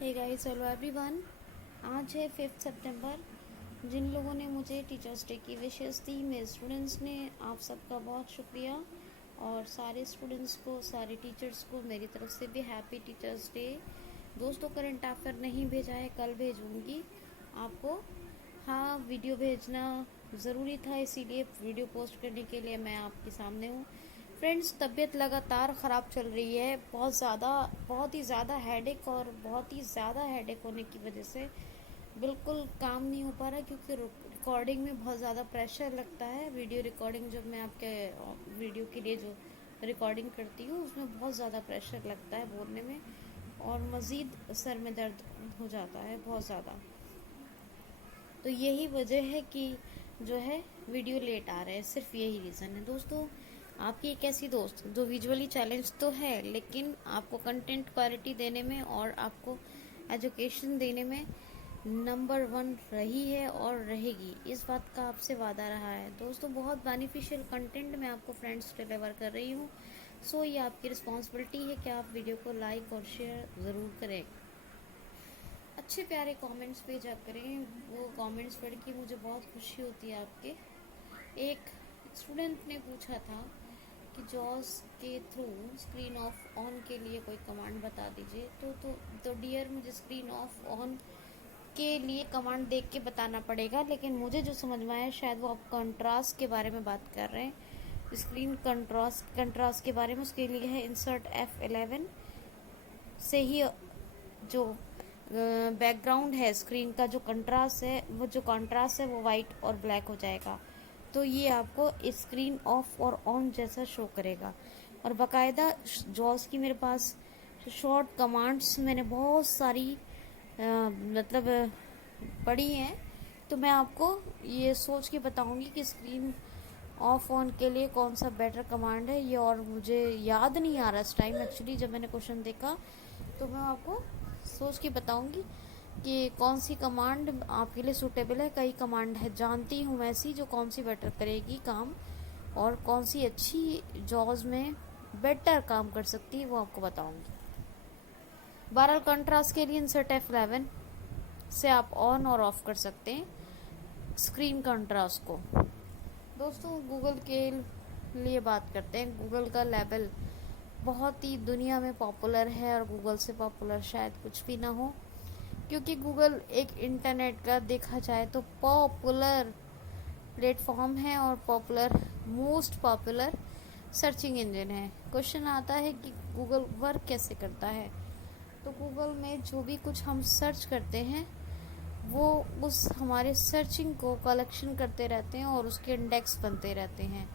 Hey guys, hello everyone. आज है 5 सितंबर। जिन लोगों ने मुझे टीचर्स डे की विशेस दी, मेरे स्टूडेंट्स ने, आप सबका बहुत शुक्रिया। और सारे स्टूडेंट्स को, सारे टीचर्स को मेरी तरफ से भी हैप्पी टीचर्स डे। दोस्तों, करंट अफेयर नहीं भेजा है, कल भेजूंगी आपको। हाँ, वीडियो भेजना ज़रूरी था, इसीलिए वीडियो पोस्ट करने के लिए मैं आपके सामने हूँ। फ्रेंड्स, तबीयत लगातार ख़राब चल रही है, बहुत ही ज़्यादा हेडेक, और बहुत ही ज़्यादा हेडेक होने की वजह से बिल्कुल काम नहीं हो पा रहा, क्योंकि रिकॉर्डिंग में बहुत ज़्यादा प्रेशर लगता है। वीडियो रिकॉर्डिंग, जब मैं आपके वीडियो के लिए जो रिकॉर्डिंग करती हूँ, उसमें बहुत ज़्यादा प्रेशर लगता है बोलने में, और मज़ीद सर में दर्द हो जाता है बहुत ज़्यादा। तो यही वजह है कि जो है वीडियो लेट आ रहे हैं, सिर्फ यही रीज़न है। दोस्तों, आपकी एक ऐसी दोस्त जो विजुअली चैलेंज तो है, लेकिन आपको कंटेंट क्वालिटी देने में और आपको एजुकेशन देने में नंबर 1 रही है और रहेगी, इस बात का आपसे वादा रहा है। दोस्तों, बहुत बेनिफिशियल कंटेंट मैं आपको फ्रेंड्स डिलीवर कर रही हूँ। सो ये आपकी रिस्पॉन्सिबिलिटी है कि आप वीडियो को लाइक और शेयर ज़रूर करें। अच्छे प्यारे कमेंट्स भेजा करें, वो कमेंट्स पढ़ के मुझे बहुत खुशी होती है आपके। एक स्टूडेंट ने पूछा था कि जॉस के थ्रू स्क्रीन ऑफ ऑन के लिए कोई कमांड बता दीजिए। तो डियर, मुझे स्क्रीन ऑफ ऑन के लिए कमांड देख के बताना पड़ेगा, लेकिन मुझे जो समझ में आया, शायद वो आप कंट्रास्ट के बारे में बात कर रहे हैं। स्क्रीन कंट्रास्ट के बारे में, उसके लिए है इंसर्ट F11 से ही जो बैकग्राउंड है, स्क्रीन का जो कंट्रास्ट है वो वाइट और ब्लैक हो जाएगा। तो ये आपको स्क्रीन ऑफ और ऑन जैसा शो करेगा। और बाकायदा जॉस की मेरे पास शॉर्ट कमांड्स मैंने बहुत सारी पढ़ी हैं। तो मैं आपको ये सोच के बताऊंगी कि स्क्रीन ऑफ ऑन के लिए कौन सा बेटर कमांड है ये, और मुझे याद नहीं आ रहा इस टाइम एक्चुअली। जब मैंने क्वेश्चन देखा तो मैं आपको सोच के बताऊंगी कि कौन सी कमांड आपके लिए सूटेबल है। कई कमांड है जानती हूँ ऐसी जो कौन सी बेटर करेगी काम, और कौन सी अच्छी जॉज में बेटर काम कर सकती है, वो आपको बताऊंगी। बहरहाल, कंट्रास्ट के लिए इंसर्ट F11 से आप ऑन और ऑफ कर सकते हैं स्क्रीन कंट्रास्ट को। दोस्तों, गूगल के लिए बात करते हैं। गूगल का लेवल बहुत ही दुनिया में पॉपुलर है, और गूगल से पॉपुलर शायद कुछ भी ना हो, क्योंकि गूगल एक इंटरनेट का देखा जाए तो पॉपुलर प्लेटफॉर्म है और मोस्ट पॉपुलर सर्चिंग इंजन है। क्वेश्चन आता है कि गूगल वर्क कैसे करता है। तो गूगल में जो भी कुछ हम सर्च करते हैं, वो उस हमारे सर्चिंग को कलेक्शन करते रहते हैं और उसके इंडेक्स बनते रहते हैं।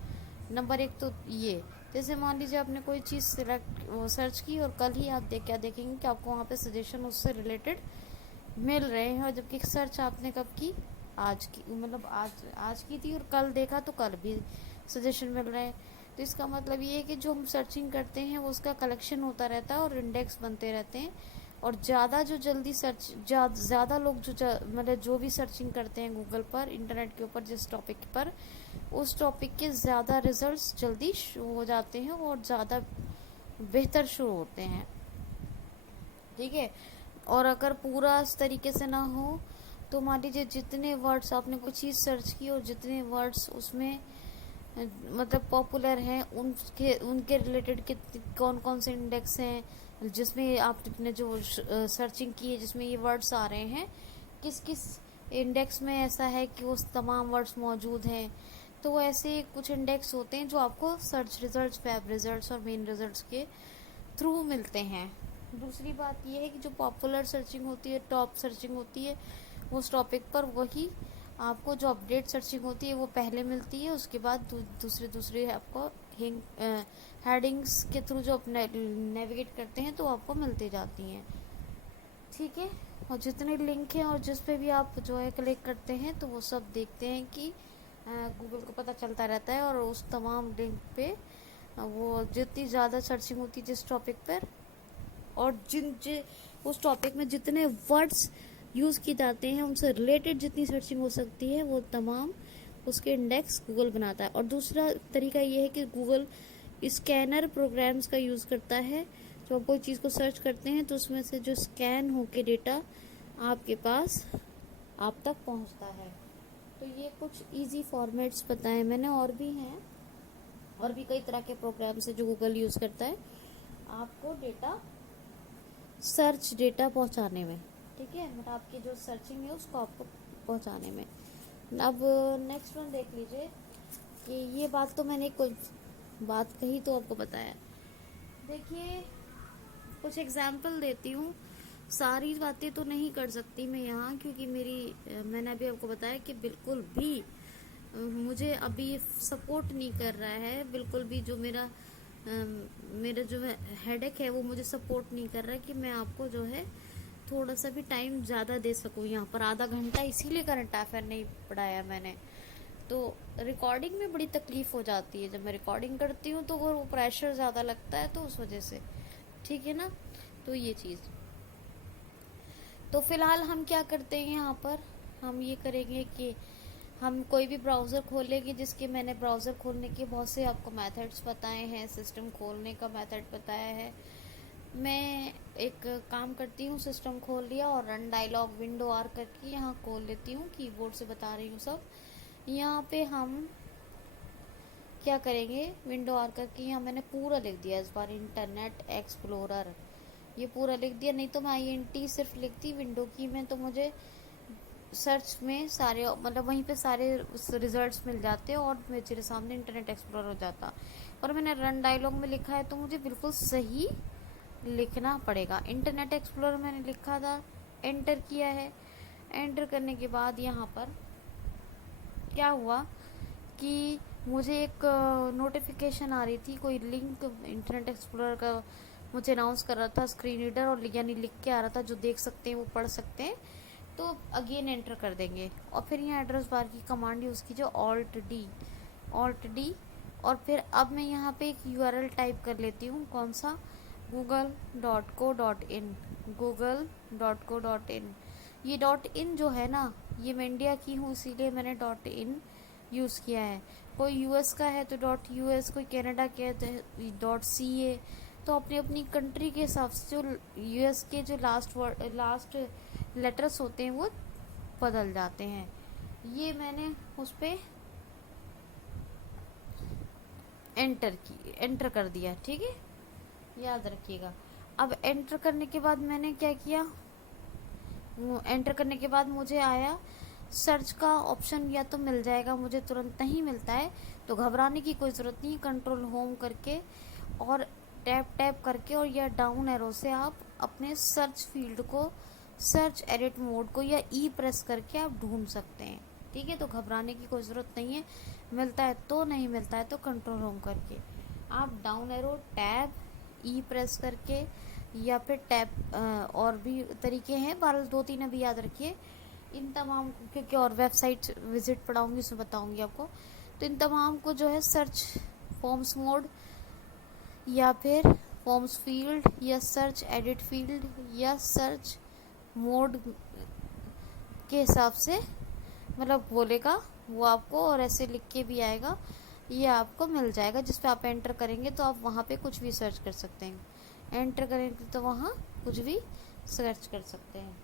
नंबर 1 तो ये, जैसे मान लीजिए आपने कोई चीज़ सर्च की, और कल ही आप क्या देखेंगे कि आपको वहाँ पे सजेशन उससे रिलेटेड मिल रहे हैं, और जबकि सर्च आपने कब की, आज की, मतलब आज की थी, और कल देखा तो कल भी सजेशन मिल रहे हैं। तो इसका मतलब ये है कि जो हम सर्चिंग करते हैं वो उसका कलेक्शन होता रहता है और इंडेक्स बनते रहते हैं। और ज़्यादा जो जल्दी ज़्यादा लोग मतलब जो भी सर्चिंग करते हैं गूगल पर, इंटरनेट के ऊपर, जिस टॉपिक पर, उस टॉपिक के ज़्यादा रिजल्ट्स जल्दी शो हो जाते हैं और ज़्यादा बेहतर शो होते हैं। ठीक है। और अगर पूरा इस तरीके से ना हो, तो मान लीजिए जितने वर्ड्स आपने कोई चीज़ सर्च की और जितने वर्ड्स उसमें मतलब पॉपुलर हैं, उनके रिलेटेड कौन कौन से इंडेक्स हैं जिसमें आपने जो सर्चिंग की है, जिसमें ये वर्ड्स आ रहे हैं, किस किस इंडेक्स में ऐसा है कि उस तमाम वर्ड्स मौजूद हैं। तो ऐसे कुछ इंडेक्स होते हैं जो आपको सर्च रिजल्ट्स, वेब रिजल्ट्स और मेन रिजल्ट्स के थ्रू मिलते हैं। दूसरी बात यह है कि जो पॉपुलर सर्चिंग होती है, टॉप सर्चिंग होती है उस टॉपिक पर, वही आपको जो अपडेट सर्चिंग होती है वो पहले मिलती है। उसके बाद दूसरे आपको हेडिंग्स के थ्रू जो अपने नेविगेट करते हैं तो आपको मिलती जाती हैं। ठीक है। और जितने लिंक हैं और जिस पे भी आप जो है क्लिक करते हैं, तो वो सब देखते हैं कि गूगल को पता चलता रहता है, और उस तमाम लिंक पे वो जितनी ज़्यादा सर्चिंग होती है जिस टॉपिक पर, और उस टॉपिक में जितने वर्ड्स यूज़ किए जाते हैं, उनसे रिलेटेड जितनी सर्चिंग हो सकती है, वो तमाम उसके इंडेक्स गूगल बनाता है। और दूसरा तरीका ये है कि गूगल स्कैनर प्रोग्राम्स का यूज़ करता है, जब आप कोई चीज़ को सर्च करते हैं तो उसमें से जो स्कैन होके डेटा आपके पास आप तक पहुंचता है। तो ये कुछ इजी फॉर्मेट्स बताए मैंने, और भी हैं, और भी कई तरह के प्रोग्राम्स हैं जो गूगल यूज़ करता है आपको डेटा सर्च डेटा पहुंचाने में। ठीक है, मतलब आपकी जो सर्चिंग है उसको आपको पहुंचाने में। अब नेक्स्ट वन देख लीजिए कि ये बात तो मैंने कुछ बात कही तो आपको बताया। देखिए कुछ एग्जाम्पल देती हूँ, सारी बातें तो नहीं कर सकती मैं यहाँ, क्योंकि मैंने अभी आपको बताया कि बिल्कुल भी मुझे अभी सपोर्ट नहीं कर रहा है, बिल्कुल भी जो मेरा जो हेडेक है वो मुझे सपोर्ट नहीं कर रहा है कि मैं आपको जो है थोड़ा सा भी टाइम ज़्यादा दे सकूँ यहाँ पर। आधा घंटा इसीलिए करंट अफेयर नहीं पढ़ाया मैंने। तो रिकॉर्डिंग में बड़ी तकलीफ हो जाती है, जब मैं रिकॉर्डिंग करती हूँ तो वो प्रेशर ज़्यादा लगता है, तो उस वजह से। ठीक है ना, तो ये चीज़। तो फिलहाल हम क्या करते हैं यहाँ पर, हम ये करेंगे कि हम कोई भी ब्राउज़र खोलेंगे, जिसके मैंने ब्राउज़र खोलने के बहुत से आपको मेथड्स बताए हैं, सिस्टम खोलने का मेथड बताया है। मैं एक काम करती हूँ, सिस्टम खोल लिया और रन डायलॉग विंडो आर करके यहाँ खोल लेती हूँ, कीबोर्ड से बता रही हूँ सब। यहाँ पे हम क्या करेंगे, विंडो आर करके यहाँ मैंने पूरा लिख दिया इस बार, इंटरनेट एक्सप्लोरर, ये पूरा लिख दिया। नहीं तो मैं INT सिर्फ लिखती विंडो की में, तो मुझे सर्च में सारे मतलब वहीं पे सारे रिजल्ट्स मिल जाते और मेरे सामने इंटरनेट एक्सप्लोरर हो जाता। और मैंने रन डायलॉग में लिखा है तो मुझे बिल्कुल सही लिखना पड़ेगा। इंटरनेट एक्सप्लोरर मैंने लिखा था, एंटर किया है। एंटर करने के बाद यहाँ पर क्या हुआ कि मुझे एक नोटिफिकेशन आ रही थी, कोई लिंक इंटरनेट एक्सप्लोरर का मुझे अनाउंस कर रहा था, स्क्रीन रीडर, और यानी लिख के आ रहा था, जो देख सकते हैं वो पढ़ सकते हैं। तो अगेन एंटर कर देंगे और फिर यहाँ एड्रेस बार की कमांड यूज़ कीजिए, ऑल्ट डी। और फिर अब मैं यहाँ पे एक URL टाइप कर लेती हूँ, कौन सा, google.co.in। ये .in जो है ना, ये मैं इंडिया की हूँ इसीलिए मैंने .in यूज़ किया है। कोई US का है तो .US, कोई कनाडा के है तो .ca। तो अपनी अपनी कंट्री के हिसाब से जो US के जो लास्ट लेटर्स होते हैं वो बदल जाते हैं। ये मैंने उस पर एंटर कर दिया। ठीक है, याद रखिएगा। अब एंटर करने के बाद मैंने क्या किया, एंटर करने के बाद मुझे आया सर्च का ऑप्शन, या तो मिल जाएगा, मुझे तुरंत नहीं मिलता है तो घबराने की कोई ज़रूरत नहीं। कंट्रोल होम करके और टैप करके और या डाउन एरो से आप अपने सर्च फील्ड को, सर्च एडिट मोड को या ई प्रेस करके आप ढूंढ सकते हैं। ठीक है, तो घबराने की कोई ज़रूरत नहीं है। मिलता है तो, नहीं मिलता है तो कंट्रोल होम करके आप डाउन एरो, टैब, ई प्रेस करके, या फिर टैप, और भी तरीके हैं 2-3 अभी याद रखिए। इन तमाम, क्योंकि और वेबसाइट विजिट पढ़ाऊंगी उसमें बताऊंगी आपको, तो इन तमाम को जो है सर्च फॉर्म्स मोड या फिर फॉर्म्स फील्ड या सर्च एडिट फील्ड या सर्च मोड के हिसाब से मतलब बोलेगा वो आपको, और ऐसे लिख के भी आएगा, ये आपको मिल जाएगा। जिस पे आप एंटर करेंगे तो आप वहाँ पे कुछ भी सर्च कर सकते हैं, एंटर करेंगे तो वहाँ कुछ भी सर्च कर सकते हैं।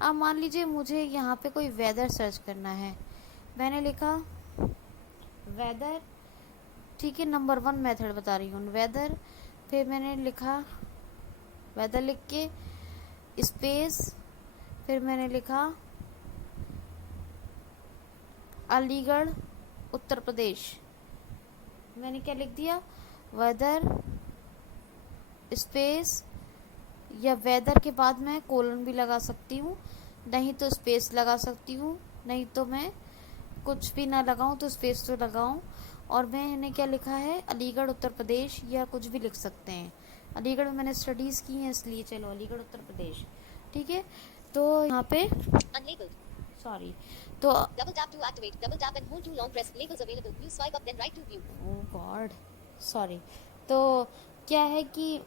अब मान लीजिए मुझे यहाँ पे कोई वेदर सर्च करना है, मैंने लिखा वेदर। ठीक है, नंबर 1 मेथड बता रही हूँ, वेदर। फिर मैंने लिखा वेदर लिख के स्पेस, फिर मैंने लिखा अलीगढ़ उत्तर प्रदेश। मैंने क्या लिख दिया, वेदर स्पेस, या वेदर के बाद मैं कोलन भी लगा सकती हूँ, नहीं तो स्पेस लगा सकती हूँ, नहीं तो मैं कुछ भी ना लगाऊं तो स्पेस तो लगाऊं। और मैंने क्या लिखा है, अलीगढ़ उत्तर प्रदेश, या कुछ भी लिख सकते हैं। अलीगढ़ में मैंने स्टडीज़ की हैं इसलिए चलो अलीगढ़ उत्तर प्रदेश। ठीक है, तो यहाँ पे सॉरी, तो Double tap to activate. Double tap and hold too long. Press labels available. You swipe up then right to view. Oh God sorry. तो क्या है कि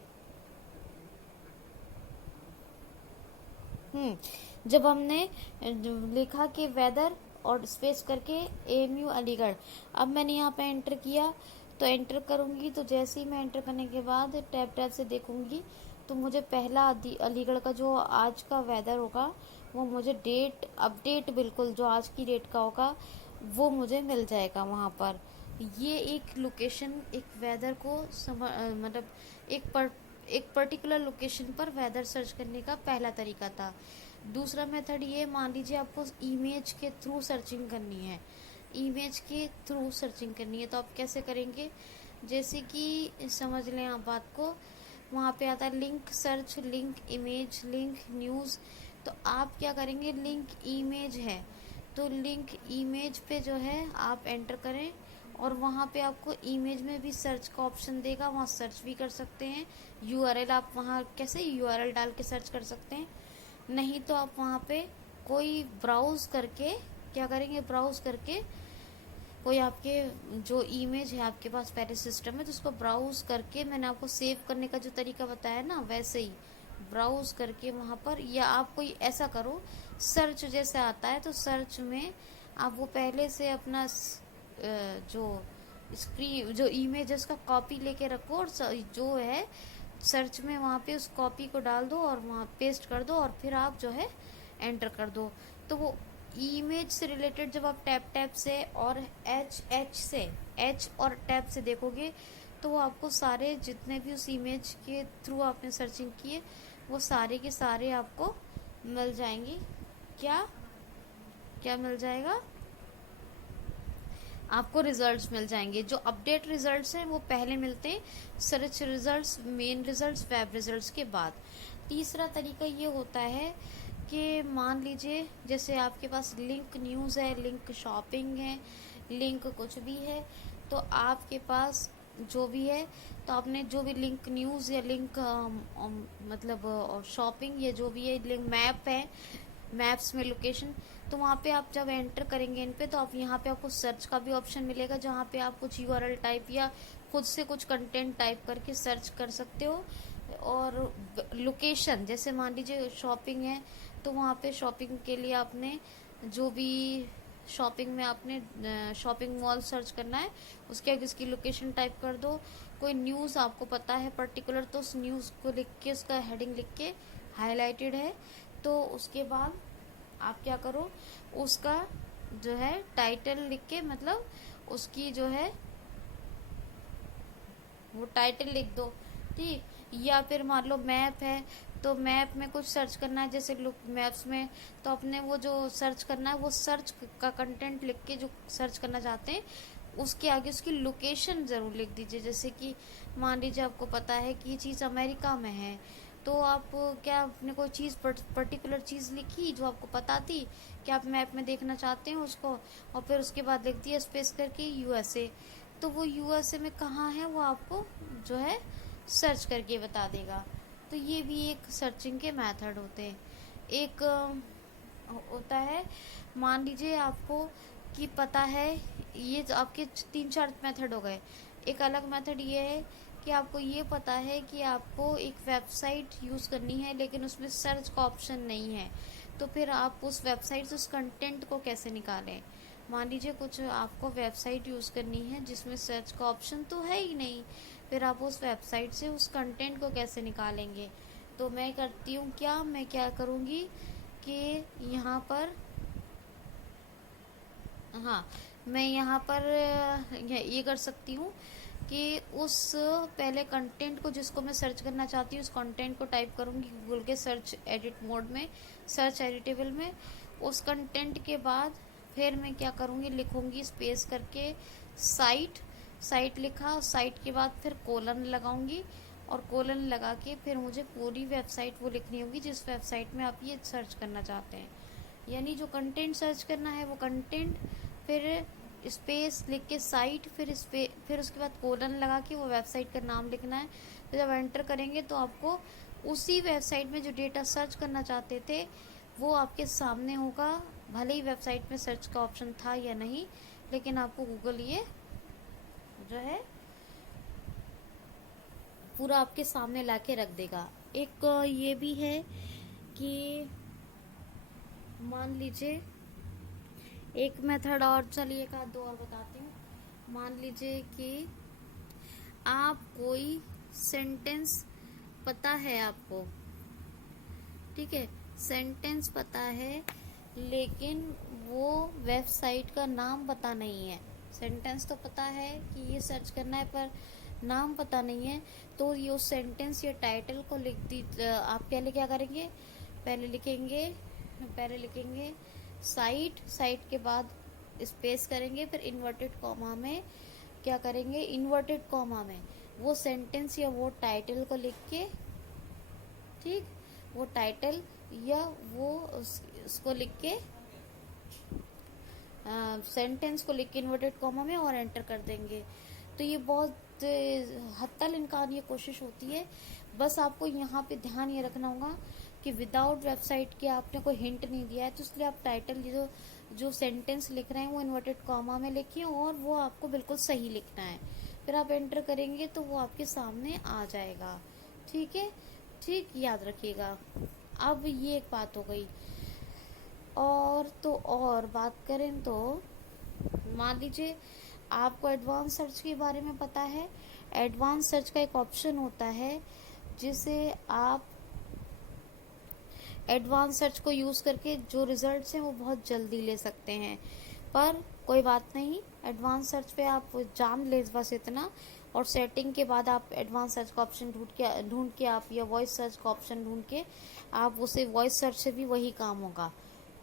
जब हमने लिखा कि वेदर और स्पेस करके AMU अलीगढ़, अब मैंने यहाँ पे एंटर किया तो एंटर करूँगी, तो जैसे ही मैं एंटर करने के बाद टैब टैब से देखूँगी तो मुझे पहला अलीगढ़ का जो आज का वेदर होगा वो मुझे डेट अपडेट बिल्कुल जो आज की डेट का होगा वो मुझे मिल जाएगा वहाँ पर। ये एक लोकेशन एक वेदर को मतलब एक पर्टिकुलर लोकेशन पर वेदर सर्च करने का पहला तरीका था। दूसरा मेथड ये, मान लीजिए आपको इमेज के थ्रू सर्चिंग करनी है, इमेज के थ्रू सर्चिंग करनी है तो आप कैसे करेंगे, जैसे कि समझ लें आप बात को, वहाँ पे आता है link search, link image, link news. तो आप क्या करेंगे, लिंक इमेज है तो लिंक इमेज पे जो है आप एंटर करें और वहाँ पे आपको इमेज में भी सर्च का ऑप्शन देगा, वहाँ सर्च भी कर सकते हैं। यूआरएल आप वहाँ कैसे यूआरएल डाल के सर्च कर सकते हैं, नहीं तो आप वहाँ पे कोई ब्राउज़ करके क्या करेंगे, ब्राउज़ करके कोई आपके जो इमेज है आपके पास पहले सिस्टम में तो उसको ब्राउज़ करके, मैंने आपको सेव करने का जो तरीका बताया ना वैसे ही ब्राउज़ करके वहाँ पर, या आप कोई ऐसा करो सर्च जैसे आता है तो सर्च में आप वो पहले से अपना जो स्क्रीन जो इमेज है उसका कॉपी लेके रखो और जो है सर्च में वहाँ पे उस कॉपी को डाल दो और वहाँ पेस्ट कर दो और फिर आप जो है एंटर कर दो। तो वो इमेज से रिलेटेड जब आप टैब टैब से और एच और टैब से देखोगे तो वो आपको सारे जितने भी उस इमेज के थ्रू आपने सर्चिंग किए वो सारे के सारे आपको मिल जाएंगी। क्या क्या मिल जाएगा, आपको रिजल्ट्स मिल जाएंगे। जो अपडेट रिजल्ट्स हैं वो पहले मिलते हैं search results, main results, web results के बाद। तीसरा तरीका ये होता है कि मान लीजिए जैसे आपके पास लिंक न्यूज़ है, लिंक शॉपिंग है, लिंक कुछ भी है, तो आपके पास जो भी है तो आपने जो भी लिंक न्यूज़ या लिंक मतलब शॉपिंग या जो भी है, लिंक मैप है, मैप्स में लोकेशन, तो वहाँ पे आप जब एंटर करेंगे इन पे तो आप यहाँ पे आपको सर्च का भी ऑप्शन मिलेगा जहाँ पे आप कुछ यूआरएल टाइप या खुद से कुछ कंटेंट टाइप करके सर्च कर सकते हो। और लोकेशन जैसे मान लीजिए शॉपिंग है तो वहाँ पे शॉपिंग के लिए आपने जो भी शॉपिंग में आपने शॉपिंग मॉल सर्च करना है उसके आगे उसकी लोकेशन टाइप कर दो। कोई न्यूज़ आपको पता है पर्टिकुलर तो उस न्यूज़ को लिख के उसका हेडिंग लिख के हाईलाइटेड है तो उसके बाद आप क्या करो, उसका जो है टाइटल लिख के मतलब उसकी जो है वो टाइटल लिख दो, ठीक। या फिर मान लो मैप है तो मैप में कुछ सर्च करना है जैसे लुक मैप्स में, तो अपने वो जो सर्च करना है वो सर्च का कंटेंट लिख के जो सर्च करना चाहते हैं उसके आगे उसकी लोकेशन ज़रूर लिख दीजिए। जैसे कि मान लीजिए आपको पता है कि ये चीज़ अमेरिका में है तो आप क्या आपने कोई चीज़ पर्टिकुलर चीज़ लिखी जो आपको पता थी कि आप मैप में देखना चाहते हैं उसको, और फिर उसके बाद लिख दिया स्पेस करके यूएसए, तो वो यूएसए में कहाँ है वो आपको जो है सर्च करके बता देगा। तो ये भी एक सर्चिंग के मेथड होते हैं। एक होता है, मान लीजिए आपको कि पता है, ये जो आपके 3-4 मेथड हो गए। एक अलग मेथड ये है कि आपको ये पता है कि आपको एक वेबसाइट यूज़ करनी है लेकिन उसमें सर्च का ऑप्शन नहीं है, तो फिर आप उस वेबसाइट से उस कंटेंट को कैसे निकालें। मान लीजिए कुछ आपको वेबसाइट यूज़ करनी है जिसमें सर्च का ऑप्शन तो है ही नहीं, फिर आप उस वेबसाइट से उस कंटेंट को कैसे निकालेंगे। तो मैं करती हूँ क्या, मैं क्या करूँगी कि यहाँ पर, हाँ मैं यहाँ पर ये कर सकती हूँ कि उस पहले कंटेंट को जिसको मैं सर्च करना चाहती हूँ उस कंटेंट को टाइप करूँगी गूगल के सर्च एडिट मोड में, सर्च एडिटेबल में। उस कंटेंट के बाद फिर मैं क्या करूँगी, लिखूँगी स्पेस करके साइट लिखा, साइट के बाद फिर कोलन लगाऊंगी और कोलन लगा के फिर मुझे पूरी वेबसाइट वो लिखनी होगी जिस वेबसाइट में आप ये सर्च करना चाहते हैं। यानी जो कंटेंट सर्च करना है वो कंटेंट, फिर स्पेस लिख के साइट, फिर उसके बाद कोलन लगा के वो वेबसाइट का नाम लिखना है। तो जब एंटर करेंगे तो आपको उसी वेबसाइट में जो डेटा सर्च करना चाहते थे वो आपके सामने होगा, भले ही वेबसाइट में सर्च का ऑप्शन था या नहीं, लेकिन आपको गूगल ये जो है पूरा आपके सामने ला के रख देगा। एक ये भी है कि मान लीजिए एक मेथड और, चलिए एक आध दो और बताती हूँ। मान लीजिए कि आप कोई सेंटेंस पता है आपको, ठीक है, सेंटेंस पता है लेकिन वो वेबसाइट का नाम पता नहीं है। सेंटेंस तो पता है कि ये सर्च करना है पर नाम पता नहीं है, तो ये उस सेंटेंस या टाइटल को आप पहले क्या करेंगे, पहले लिखेंगे साइट, साइट के बाद स्पेस करेंगे, फिर इन्वर्टेड कॉमा में क्या करेंगे, इन्वर्टेड कॉमा में वो सेंटेंस या वो टाइटल को लिख के, ठीक, वो टाइटल या वो उसको लिख के सेंटेंस को लिख के इन्वर्टेड कॉमा में और एंटर कर देंगे। तो ये बहुत हद तक इनका ये कोशिश होती है। बस आपको यहाँ पे ध्यान ये रखना होगा कि विदाउट वेबसाइट के आपने कोई हिंट नहीं दिया है, तो इसलिए आप टाइटल जो सेंटेंस लिख रहे हैं वो इन्वर्टेड कॉमा में लिखिए और वो आपको बिल्कुल सही लिखना है। फिर आप एंटर करेंगे तो वो आपके सामने आ जाएगा। ठीक है, ठीक, याद रखिएगा। अब ये एक बात हो गई। और तो और बात करें तो मान लीजिए आपको एडवांस सर्च के बारे में पता है। एडवांस सर्च का एक ऑप्शन होता है जिसे आप एडवांस सर्च को यूज़ करके जो रिजल्ट्स हैं वो बहुत जल्दी ले सकते हैं। पर कोई बात नहीं, एडवांस सर्च पे आप जान ले बस इतना, और सेटिंग के बाद आप एडवांस सर्च का ऑप्शन ढूंढ के आप या वॉइस सर्च का ऑप्शन ढूंढ के आप उसे वॉइस सर्च से भी वही काम होगा।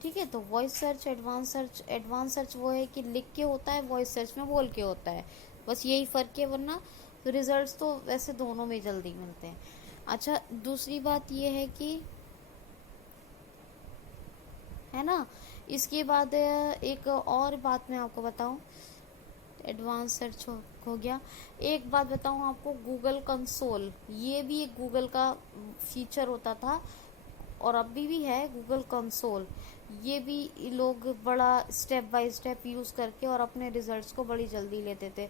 ठीक है, तो वॉइस सर्च, एडवांस सर्च वो है कि लिख के होता है, वॉइस सर्च में बोल के होता है, बस यही फ़र्क है, वरना रिजल्ट्स तो वैसे दोनों में जल्दी मिलते हैं। अच्छा, दूसरी बात ये है कि, है ना, इसके बाद एक और बात मैं आपको बताऊं, एडवांस सर्च हो गया। एक बात बताऊं आपको, गूगल कंसोल, ये भी एक गूगल का फीचर होता था और अभी भी है गूगल कंसोल। ये भी लोग बड़ा स्टेप बाय स्टेप यूज़ करके और अपने रिजल्ट्स को बड़ी जल्दी लेते थे।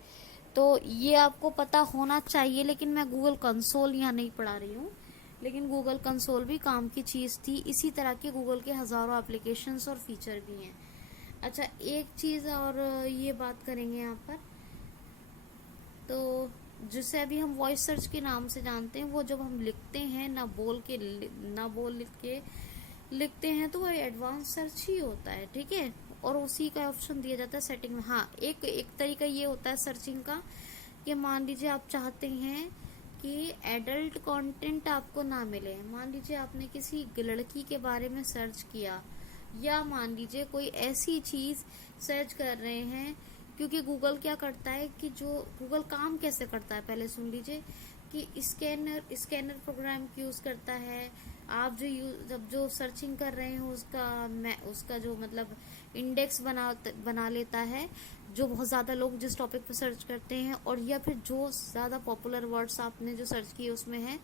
तो ये आपको पता होना चाहिए, लेकिन मैं गूगल कंसोल यहाँ नहीं पढ़ा रही हूँ, लेकिन गूगल कंसोल भी काम की चीज़ थी। इसी तरह के गूगल के हज़ारों एप्लीकेशंस और फीचर भी हैं। अच्छा, एक चीज़ और ये बात करेंगे यहाँ पर, तो जिसे अभी हम वॉइस सर्च के नाम से जानते हैं, वो जब हम लिखते हैं ना बोल लिख के लिखते हैं तो वो एडवांस सर्च ही होता है। ठीक है, और उसी का ऑप्शन दिया जाता है सेटिंग में। हाँ, एक तरीका ये होता है सर्चिंग का कि मान लीजिए आप चाहते हैं कि एडल्ट कंटेंट आपको ना मिले। मान लीजिए आपने किसी लड़की के बारे में सर्च किया, या मान लीजिए कोई ऐसी चीज़ सर्च कर रहे हैं, क्योंकि गूगल क्या करता है कि जो गूगल काम कैसे करता है पहले सुन लीजिए, कि स्कैनर प्रोग्राम यूज़ करता है। आप जब जो सर्चिंग कर रहे हो उसका जो मतलब इंडेक्स बना लेता है, जो बहुत ज़्यादा लोग जिस टॉपिक पर सर्च करते हैं, और या फिर जो ज़्यादा पॉपुलर वर्ड्स आपने जो सर्च किए उसमें है,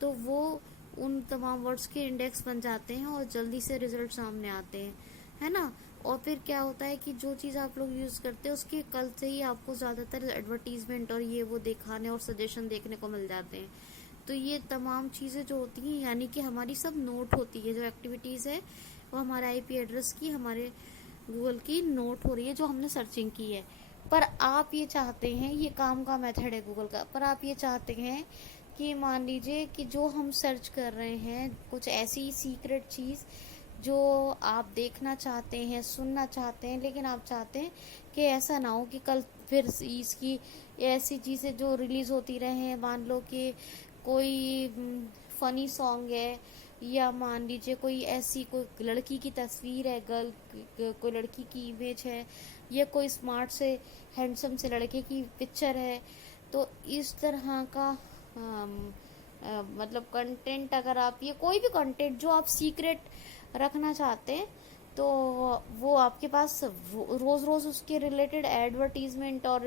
तो वो उन तमाम वर्ड्स के इंडेक्स बन जाते हैं और जल्दी से रिजल्ट सामने आते हैं, है ना। और फिर क्या होता है कि जो चीज़ आप लोग यूज़ करते हैं उसके कल से ही आपको ज़्यादातर एडवर्टीजमेंट और ये वो दिखाने और सजेशन देखने को मिल जाते हैं। तो ये तमाम चीज़ें जो होती हैं, यानी कि हमारी सब नोट होती है, जो एक्टिविटीज़ है वो हमारे आईपी एड्रेस की, हमारे गूगल की नोट हो रही है जो हमने सर्चिंग की है। पर आप ये चाहते हैं, ये काम का मेथड है गूगल का, पर आप ये चाहते हैं कि मान लीजिए कि जो हम सर्च कर रहे हैं कुछ ऐसी सीक्रेट चीज़ जो आप देखना चाहते हैं, सुनना चाहते हैं, लेकिन आप चाहते हैं कि ऐसा ना हो कि कल फिर इसकी ऐसी चीज़ें जो रिलीज़ होती रहे। मान लो कि कोई फनी सॉन्ग है, या मान लीजिए कोई लड़की की तस्वीर है, कोई लड़की की इमेज है, या कोई स्मार्ट से हैंडसम से लड़के की पिक्चर है। तो इस तरह का मतलब कंटेंट, अगर आप ये कोई भी कंटेंट जो आप सीक्रेट रखना चाहते हैं, तो वो आपके पास रोज़ रोज़ उसके रिलेटेड एडवर्टीजमेंट और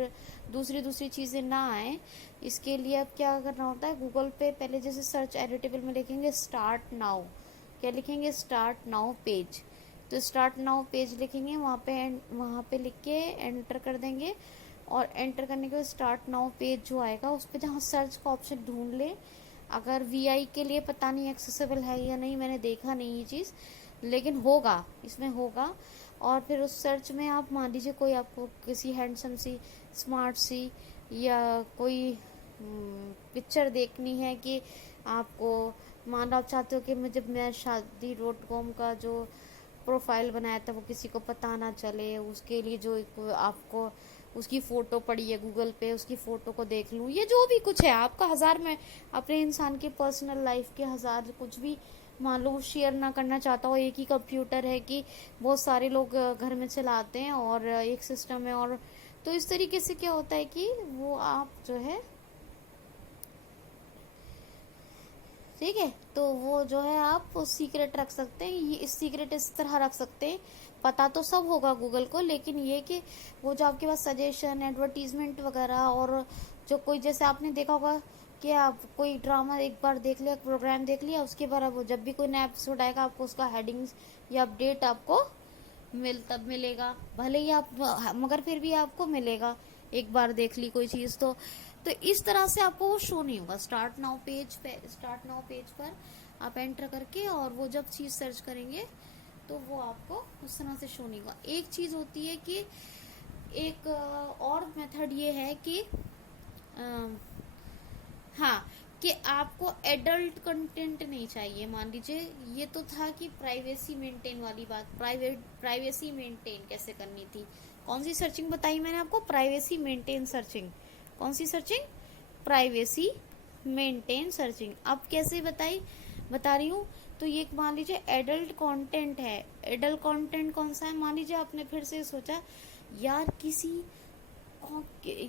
दूसरी चीज़ें ना आए, इसके लिए अब क्या करना होता है, गूगल पे पहले जैसे सर्च एडिटेबल में लिखेंगे स्टार्ट नाउ, क्या लिखेंगे, स्टार्ट नाउ पेज। तो स्टार्ट नाउ पेज लिखेंगे, वहाँ पे लिख के एंटर कर देंगे, और एंटर करने के बाद स्टार्ट नाउ पेज जो आएगा उस पर जहाँ सर्च का ऑप्शन ढूंढ ले। अगर वीआई के लिए पता नहीं एक्सेसिबल है या नहीं, मैंने देखा नहीं ये चीज़, लेकिन होगा, इसमें होगा। और फिर उस सर्च में आप मान लीजिए कोई आपको किसी हैंडसम सी, स्मार्ट सी, या कोई पिक्चर देखनी है कि आपको, मान लो आप चाहते हो कि मुझे मैं शादी.com का जो प्रोफाइल बनाया था वो किसी को पता ना चले, उसके लिए जो एक आपको उसकी फ़ोटो पड़ी है गूगल पे, उसकी फ़ोटो को देख लूँ, ये जो भी कुछ है आपका हज़ार, में अपने इंसान के पर्सनल लाइफ के हज़ार कुछ भी मान लो शेयर ना करना चाहता हो। एक ही कंप्यूटर है कि बहुत सारे लोग घर में चलाते हैं और एक सिस्टम है, और तो इस तरीके से क्या होता है कि वो आप जो है, ठीक है, तो वो जो है आप सीक्रेट रख सकते हैं। ये सीक्रेट इस तरह रख सकते हैं, पता तो सब होगा गूगल को, लेकिन ये कि वो जो आपके पास सजेशन एडवर्टीजमेंट वगैरह, और जो कोई जैसे आपने देखा होगा कि आप कोई ड्रामा एक बार देख लिया, प्रोग्राम देख लिया, उसके बाद वो जब भी कोई नया एपिसोड आएगा आपको उसका हेडिंग्स या अपडेट आपको तब मिलेगा, भले ही आप, मगर फिर भी आपको मिलेगा, एक बार देख ली कोई चीज़ तो इस तरह से आपको वो शो नहीं होगा। स्टार्ट नाउ पेज पर आप एंटर करके और वो जब चीज़ सर्च करेंगे तो वो आपको उस तरह से शो नहीं होगा। एक चीज़ होती है कि एक और मेथड ये है कि हाँ, कि आपको एडल्ट कंटेंट नहीं चाहिए। मान लीजिए ये तो था कि प्राइवेसी मेंटेन वाली बात, प्राइवेसी मेंटेन कैसे करनी थी। कौन सी सर्चिंग बताई मैंने आपको? Privacy maintain searching. कौन सी सर्चिंग? Privacy maintain searching. अब कैसे बता रही हूँ। तो ये मान लीजिए एडल्ट कंटेंट है। एडल्ट कंटेंट कौन सा है? मान लीजिए आपने फिर से सोचा यार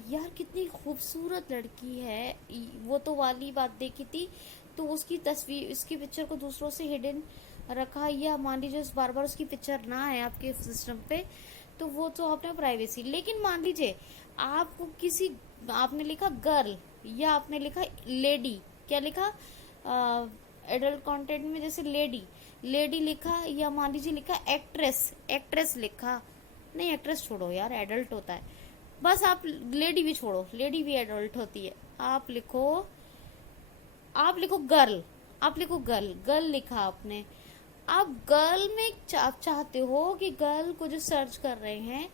यार कितनी खूबसूरत लड़की है, वो तो वाली बात देखी थी, तो उसकी तस्वीर, इसकी पिक्चर को दूसरों से हिडन रखा, या मान लीजिए बार बार उसकी पिक्चर ना आए आपके सिस्टम पे, तो वो तो आपने प्राइवेसी। लेकिन मान लीजिए आपको आपने लिखा गर्ल या आपने लिखा लेडी, क्या लिखा एडल्ट कंटेंट में, जैसे लेडी लिखा, या मान लीजिए लिखा एक्ट्रेस लिखा, नहीं एक्ट्रेस छोड़ो यार, एडल्ट होता है, बस आप लेडी भी छोड़ो, लेडी भी एडल्ट होती है। आप लिखो गर्ल लिखा आपने। आप गर्ल में आप चाहते हो कि गर्ल को जो सर्च कर रहे हैं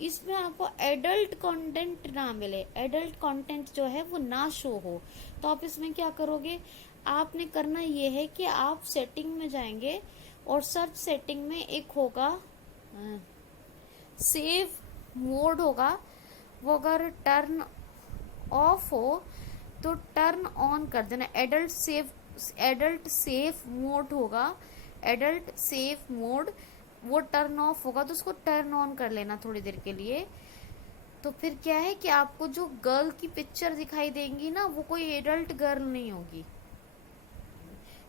इसमें आपको एडल्ट कंटेंट ना मिले, एडल्ट कंटेंट जो है वो ना शो हो, तो आप इसमें क्या करोगे? आपने करना ये है कि आप सेटिंग में जाएंगे और सर्च सेटिंग में एक होगा सेव मोड होगा, वो अगर टर्न ऑफ हो तो टर्न ऑन कर देना। एडल्ट सेफ मोड होगा, एडल्ट सेफ मोड, वो टर्न ऑफ होगा तो उसको टर्न ऑन कर लेना थोड़ी देर के लिए। तो फिर क्या है कि आपको जो गर्ल की पिक्चर दिखाई देंगी ना, वो कोई एडल्ट गर्ल नहीं होगी।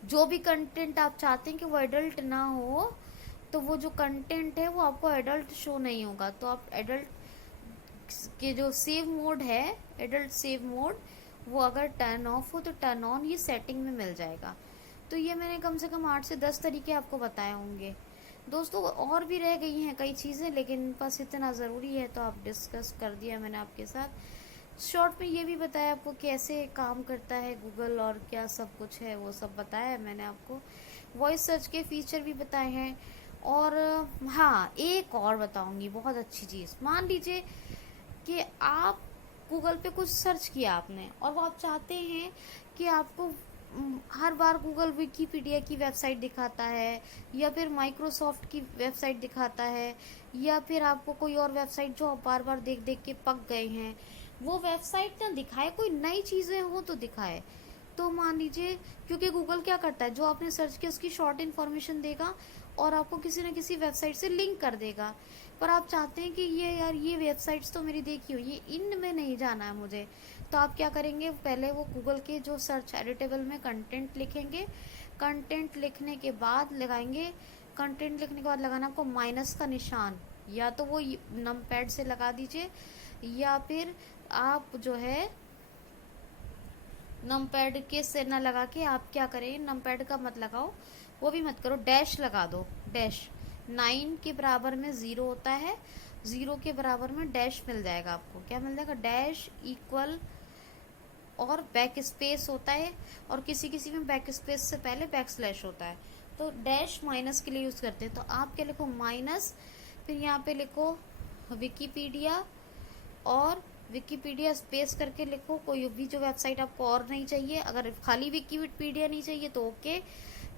जो भी कंटेंट आप चाहते हैं कि वो एडल्ट ना हो, तो वो जो कंटेंट है वो आपको एडल्ट शो नहीं होगा। तो आप एडल्ट के जो सेव मोड है, एडल्ट सेव मोड, वो अगर टर्न ऑफ हो तो टर्न ऑन, ये सेटिंग में मिल जाएगा। तो ये मैंने कम से कम 8 से 10 तरीके आपको बताए होंगे दोस्तों। और भी रह गई हैं कई चीज़ें, लेकिन बस इतना ज़रूरी है तो आप डिस्कस कर दिया मैंने आपके साथ। शॉर्ट में ये भी बताया आपको कैसे काम करता है गूगल और क्या सब कुछ है, वो सब बताया है मैंने आपको। वॉइस सर्च के फीचर भी बताए हैं। और हाँ, एक और बताऊंगी बहुत अच्छी चीज़। मान लीजिए कि आप गूगल पे कुछ सर्च किया आपने, और वो आप चाहते हैं कि आपको हर बार गूगल विकीपीडिया की वेबसाइट दिखाता है, या फिर माइक्रोसॉफ्ट की वेबसाइट दिखाता है, या फिर आपको कोई और वेबसाइट जो आप बार बार देख देख के पक गए हैं, वो वेबसाइट ना दिखाए, कोई नई चीज़ें हो तो दिखाए। तो मान लीजिए, क्योंकि गूगल क्या करता है, जो आपने सर्च किया उसकी शॉर्ट इन्फॉर्मेशन देगा और आपको किसी न किसी वेबसाइट से लिंक कर देगा। पर आप चाहते हैं कि ये वेबसाइट्स तो मेरी देखी हुई है, इनमें नहीं जाना है मुझे, तो आप क्या करेंगे? पहले वो गूगल के जो सर्च एडिटेबल में कंटेंट लिखेंगे, कंटेंट लिखने के बाद लगाएंगे, कंटेंट लिखने के बाद लगाना आपको माइनस का निशान, या तो वो नमपैड से लगा दीजिए, या फिर आप जो है नमपैड के से न लगा के आप क्या करें, नमपैड का मत लगाओ, वो भी मत करो, डैश लगा दो। डैश 9 के बराबर में 0 होता है, 0 के बराबर में डैश मिल जाएगा आपको। क्या मिल जाएगा? डैश इक्वल, और बैक स्पेस होता है, और किसी किसी में बैक स्पेस से पहले बैक स्लैश होता है, तो डैश माइनस के लिए यूज़ करते हैं। तो आप क्या लिखो? माइनस, फिर यहाँ पे लिखो विकीपीडिया, और विकीपीडिया स्पेस करके लिखो, कोई भी जो वेबसाइट आपको और नहीं चाहिए। अगर खाली विकीपीडिया नहीं चाहिए तो ओके,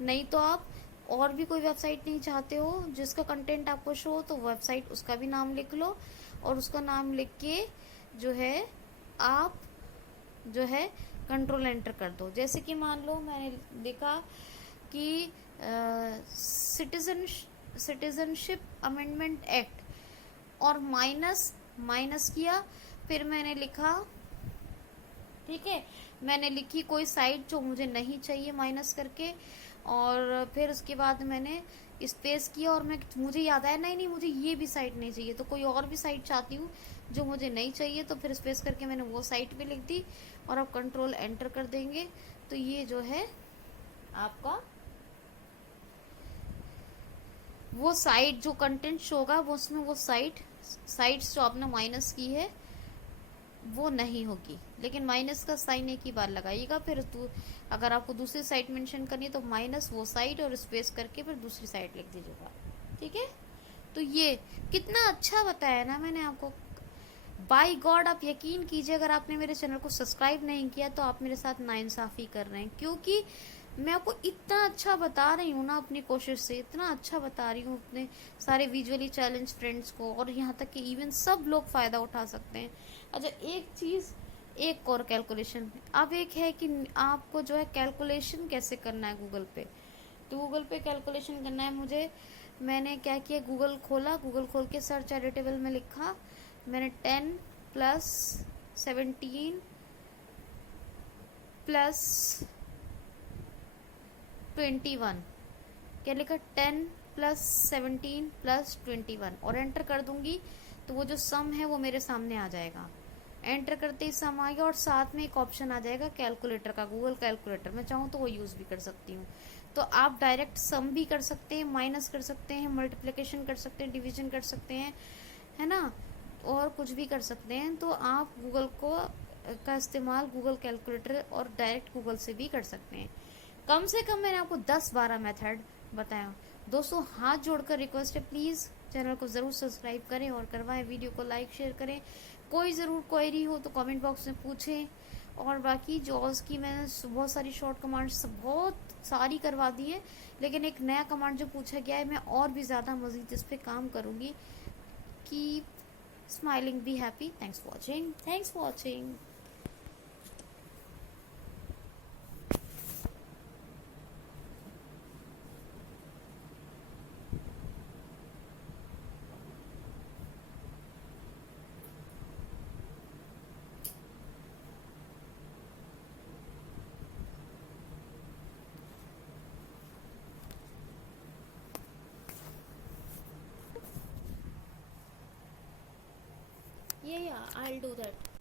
नहीं तो आप और भी कोई वेबसाइट नहीं चाहते हो जिसका कंटेंट आपको शो हो, तो वेबसाइट उसका भी नाम लिख लो, और उसका नाम लिख के जो है आप जो है कंट्रोल एंटर कर दो। जैसे कि मान लो मैंने लिखा कि सिटीजनशिप अमेंडमेंट एक्ट, और माइनस माइनस किया, फिर मैंने लिखा, ठीक है, मैंने लिखी कोई साइट जो मुझे नहीं चाहिए माइनस करके, और फिर उसके बाद मैंने स्पेस किया, और मुझे याद आया नहीं नहीं मुझे ये भी साइट नहीं चाहिए, तो कोई और भी साइट चाहती हूँ जो मुझे नहीं चाहिए, तो फिर स्पेस करके मैंने वो साइट भी लिख दी, और अब कंट्रोल एंटर कर देंगे तो ये जो है आपका वो साइट जो कंटेंट शो होगा वो उसमें वो साइट्स जो आपने माइनस की है वो नहीं होगी, लेकिन माइनस का साइन एक ही बार लगाइएगा। फिर अगर आपको दूसरी साइट मेंशन करनी है तो माइनस वो साइट और स्पेस करके फिर दूसरी साइट लिख दीजिएगा, ठीक है। तो ये कितना अच्छा बताया ना मैंने आपको। बाय गॉड आप यकीन कीजिए, अगर आपने मेरे चैनल को सब्सक्राइब नहीं किया तो आप मेरे साथ नाइंसाफी कर रहे हैं, क्योंकि मैं आपको इतना अच्छा बता रही हूँ ना, अपनी कोशिश से इतना अच्छा बता रही हूँ अपने सारे विजुअली चैलेंज फ्रेंड्स को, और यहाँ तक कि इवन सब लोग फ़ायदा उठा सकते हैं। अच्छा एक चीज़, एक और कैलकुलेशन, अब एक है कि आपको जो है कैलकुलेशन कैसे करना है गूगल पे। तो गूगल पे कैलकुलेशन करना है मुझे, मैंने क्या किया, गूगल खोला, गूगल खोल के सर्च एडिटेबल में लिखा मैंने 10 प्लस 17 प्लस 21, क्या लिखा, 10 प्लस 17 प्लस 21, और एंटर कर दूंगी तो वो जो सम है वो मेरे सामने आ जाएगा। एंटर करते ही सम आ गया, और साथ में एक ऑप्शन आ जाएगा कैलकुलेटर का, गूगल कैलकुलेटर। मैं चाहूँ तो वो यूज़ भी कर सकती हूँ। तो आप डायरेक्ट सम भी कर सकते हैं, माइनस कर सकते हैं, मल्टीप्लिकेशन कर सकते हैं, डिवीजन कर सकते हैं, है ना, और कुछ भी कर सकते हैं। तो आप गूगल का इस्तेमाल गूगल कैलकुलेटर और डायरेक्ट गूगल से भी कर सकते हैं। कम से कम मैंने आपको 10-12 मेथड बताया। दोस्तों हाथ जोड़कर रिक्वेस्ट है, प्लीज़ चैनल को ज़रूर सब्सक्राइब करें और करवाएं, वीडियो को लाइक शेयर करें। कोई ज़रूर क्वेरी हो तो कमेंट बॉक्स में पूछें। और बाकी जॉस की मैंने बहुत सारी शॉर्ट कमांड्स बहुत सारी करवा दी है, लेकिन एक नया कमांड जो पूछा गया है मैं और भी ज़्यादा मज़ीद इस पर काम करूँगी। Keep smiling, be happy, thanks for watching, thanks for watching. Yeah, I'll do that.